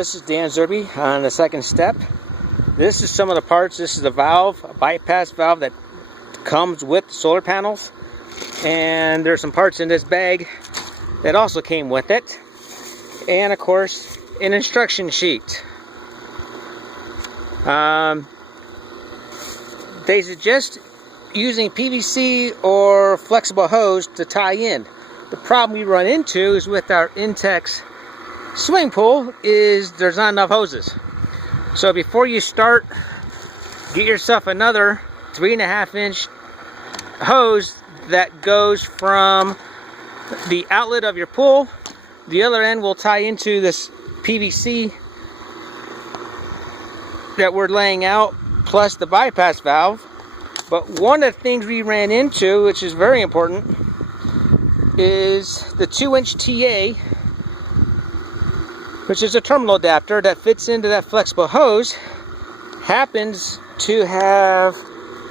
This is Dan Zerbe on the second step. This is some of the parts. This is a valve, a bypass valve that comes with the solar panels. And there's some parts in this bag that also came with it. And of course, an instruction sheet. They suggest using PVC or flexible hose to tie in. The problem we run into is with our Intex swimming pool is there's not enough hoses. So before you start, get yourself another 3.5-inch hose that goes from the outlet of your pool. The other end will tie into this PVC that we're laying out, plus the bypass valve. But one of the things we ran into, which is very important, is the 2-inch TA, which is a terminal adapter that fits into that flexible hose, happens to have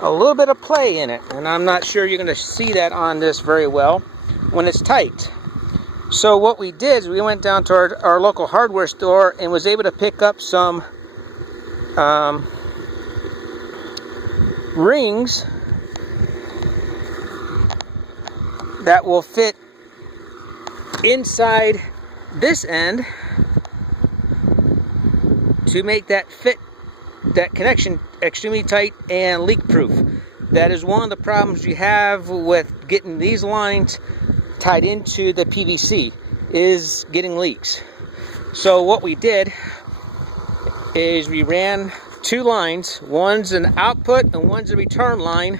a little bit of play in it. And I'm not sure you're going to see that on this very well when it's tight. So what we did is we went down to our local hardware store and was able to pick up some rings that will fit inside this end to make that connection extremely tight and leak proof. That is one of the problems you have with getting these lines tied into the PVC, is getting leaks. So what we did is we ran 2 lines. One's an output and one's a return line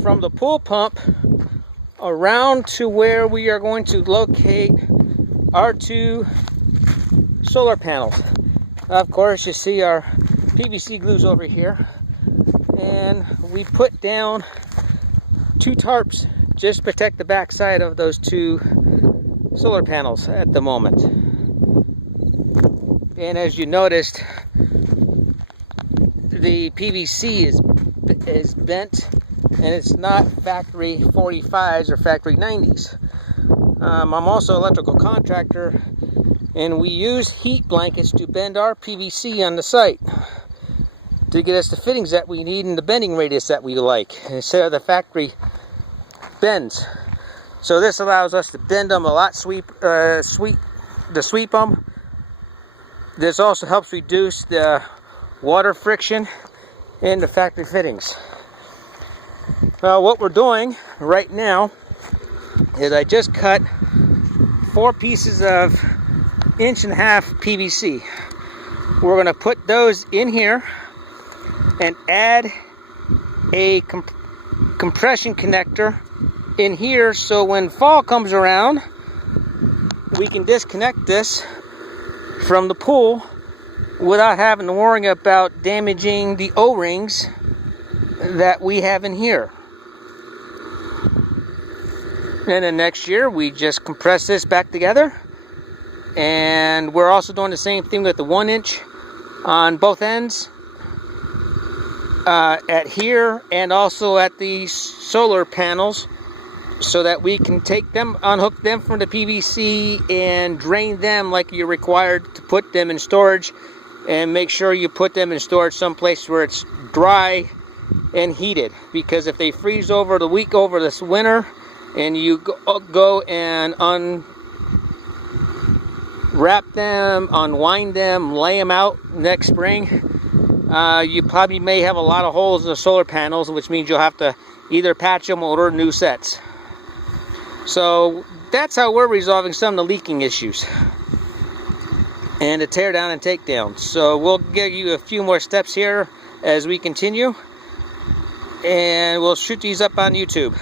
from the pool pump around to where we are going to locate our 2 solar panels. Of course, you see our PVC glues over here, and we put down 2 tarps just to protect the back side of those 2 solar panels at the moment. And as you noticed, the PVC is bent, and it's not factory 45s or factory 90s. I'm also an electrical contractor, and we use heat blankets to bend our PVC on the site to get us the fittings that we need and the bending radius that we like, instead of the factory bends. So this allows us to bend them a lot, sweep them. This also helps reduce the water friction in the factory fittings. Well, what we're doing right now is I just cut 4 pieces of 1.5 inch PVC. We're going to put those in here and add a compression connector in here, so when fall comes around, we can disconnect this from the pool without having to worry about damaging the O-rings that we have in here. And then next year we just compress this back together, and we're also doing the same thing with the 1-inch on both ends at here and also at the solar panels, so that we can take them, unhook them from the PVC and drain them like you're required to put them in storage, and make sure you put them in storage someplace where it's dry and heated, because if they freeze over the week over this winter and you go and unwrap them, unwind them, lay them out next spring, you probably may have a lot of holes in the solar panels, which means you'll have to either patch them or order new sets. So that's how we're resolving some of the leaking issues and the tear down and take down. So we'll give you a few more steps here as we continue, and we'll shoot these up on YouTube.